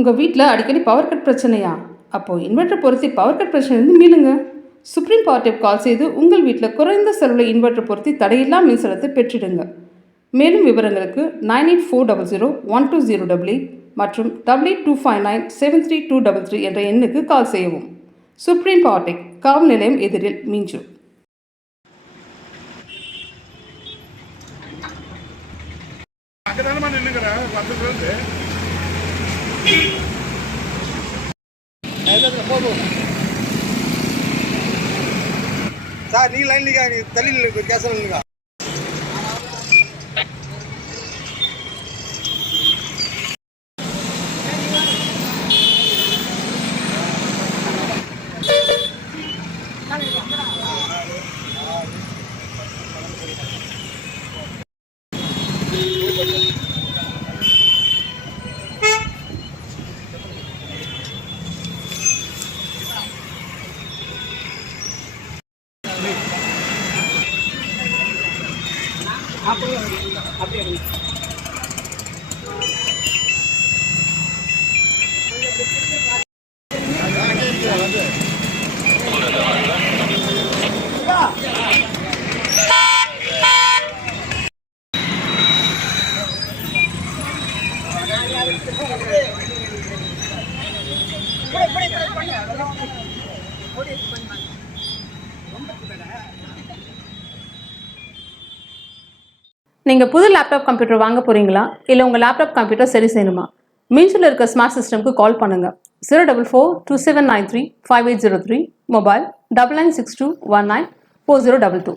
உங்கள் வீட்டில் அடிக்கடி பவர் கட் பிரச்சனையா? அப்போது இன்வெர்ட்டர் பொருத்தி பவர் கட் பிரச்சனையிலிருந்து மீளுங்க. சுப்ரீம் பவர் டேப் கால் செய்து உங்கள் வீட்டில் குறைந்த செலவில் இன்வெர்ட்டர் பொருத்தி தடையில்லா மின்சாரத்தை பெற்றிடுங்க. மேலும் விவரங்களுக்கு 9840012088 மற்றும் 8825973233 என்ற எண்ணுக்கு கால் செய்யவும். சுப்ரீம் பவர் டேப், காவல் நிலையம் எதிரில், மீஞ்சூர். சார் நீ லைன் தள்ளி கேஸ் இல்லைங்க. நீங்கள் புது லேப்டாப் கம்ப்யூட்டர் வாங்க போகிறீங்களா? இல்லை உங்கள் லேப்டாப் கம்ப்யூட்டர் சரி செய்யணுமா? மீஞ்சூரில் இருக்க ஸ்மார்ட் சிஸ்டம்க்கு கால் பண்ணுங்கள். 04427935803, மொபைல் 9962194022.